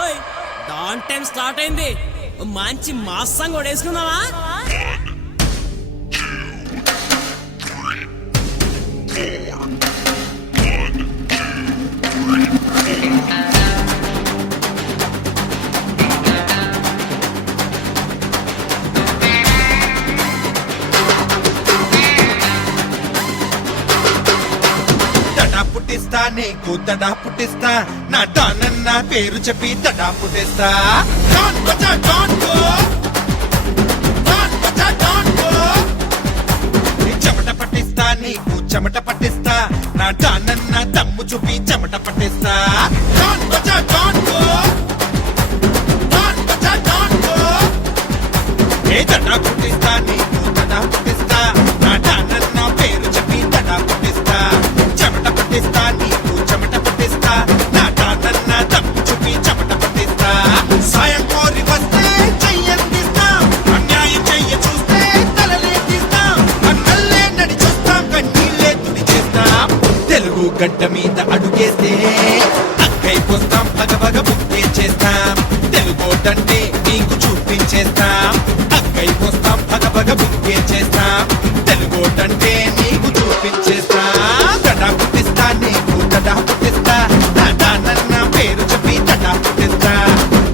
ఓయ్ don time start అయింది. మంచి మాస్ సాంగ్ కూడా వేసుకుందామా? పుట్టిస్తా నీకు తడా పుట్టిస్తా నా డానన్న పేరు చెప్పి తడా పుట్టిస్తా. డాన్ బజా డాన్ గో, డాన్ బజా డాన్ గో. చెమట పట్టిస్తా నీకు చెమట పట్టిస్తా నా డానన్న దమ్ము చూపి చెమట పట్టిస్తా. డాన్ బజా డాన్ గో, డాన్ బజా డాన్ గో. ఏ తడా పుట్టిస్తా నీకు తడా పుట్టిస్తా నా డానన్న పేరు చెప్పి తడా పుట్టిస్తా. చెమట పట్టిస్తా నీకు చెమట పట్టిస్తా నా డానన్న దమ్ము చూపి చెమట పట్టిస్తా. సాయం కోరి వస్తే చెయ్యందిస్తాం, అన్యాయం చెయ్య చూస్తే తలలే తీస్తాం. అన్నల్లే నడి చూస్తాం, కన్నీళ్ళే తుడి చేస్తాం. తెలుగు గడ్డ మీద అడుగేస్తే అక్కైపోస్తాం, పగపగ బుక్కే చేస్తాం. తెలుగోటంటే నీకు చూపించేస్తాం, అక్కైపోస్తాం, పగపగ బుక్కే చేస్తాం. తెలుగోటంటే నీకు చూపించేస్తాం. తడా పుట్టిస్తా నీకు తడా పుట్టిస్తా నా డానన్న పేరు చెప్పి తడా పుట్టిస్తా.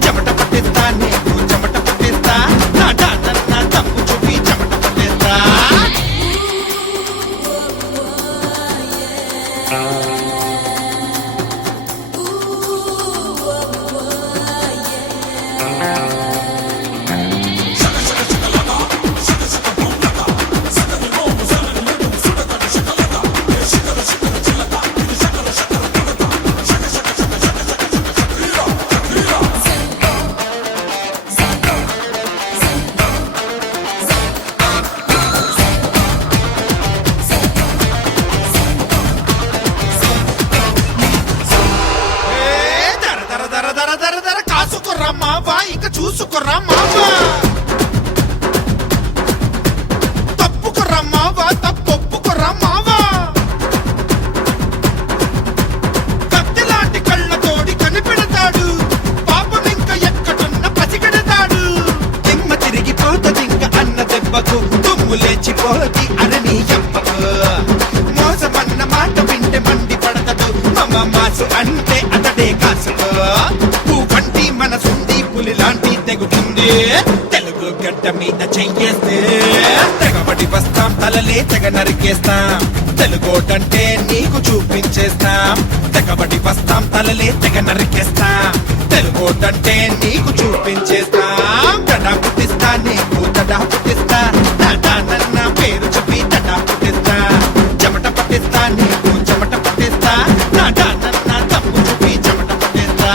చెమట పట్టిస్తా నీకు చెమట పట్టిస్తా నా డానన్న దమ్ము చూపి చెమట పట్టిస్తా. కాసుకుర్రా మావా, ఇక చూసుకుర్రా మావా. తప్పుకుర్రా మావా, తప్పొప్పుకుర్రా మావా. కత్తిలాంటి కళ్ళతోడి కనిపెడతాడు, పాపం ఇంక ఎక్కడున్న పసిగడతాడు. దిమ్మ తిరిగిపోతదింక అన్న దెబ్బకు, దుమ్ము లేచిపోతి అరణి ఎప్పకు. మోసమన్న మాట వింటే మండి పడతడు, మమ మాసు అంటే అతడే కాసుకో. పూకంటి మనసుంది, పులి లాంటి తెగుతుంది. తెలుగు గడ్డ మీద చెయ్యేస్తే తెగబడి వస్తాం, తలలే తెగ నరికేస్తాం. తెలుగోటంటే నీకు చూపించేస్తాం, తెగబడి వస్తాం, తలలే తెగ నరికేస్తాం. తెలుగోటంటే నీకు చూపించేస్తాం. తడా పుట్టిస్తా నీకు తడా పుట్టిస్తా నా డానన్న పేరు చెప్పి తడా పుట్టిస్తా. చెమట పట్టిస్తా నీకు చెమట పట్టిస్తా నా డానన్న దమ్ము చూపి చెమట పట్టిస్తా.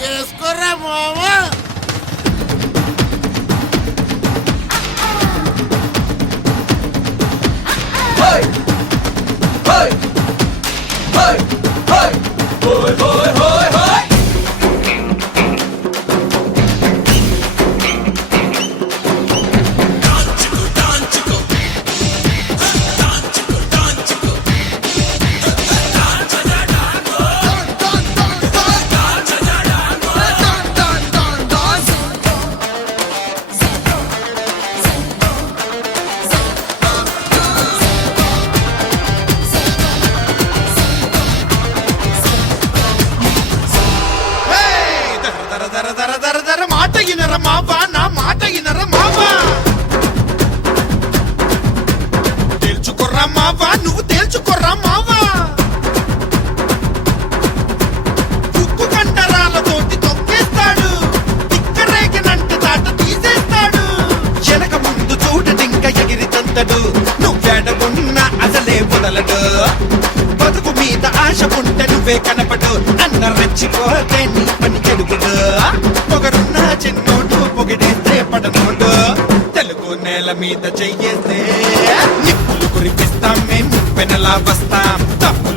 వేసుకోరా మావా. మాట ఇనర మావా, నా మాట ఇనర మావా. తేల్చుకోర్రా మావా, నువ్వు తేల్చుకోర్రా మావా. ఉక్కు కండరాలతోటి తొక్కేస్తాడు, తిక్కరేగనంటే దాట తీసేస్తాడు. వెనక ముందు చూడటింక ఎగిరి తంతడు, నువ్వేడగున్నా అసలే వదలడు. బతుకు మీద ఆశ ఉంటే నువ్వే కనపడు, అన్న రెచ్చిపోతే నీ పని చెడుగుడు. పొగరున్న చిన్నోడు పొగిడేస్తే పడనోడు. తెలుగు నేల మీద చెయ్యేస్తే నిప్పులు కురిపిస్తాం, మేము పెనలా వస్తాం. తప్పు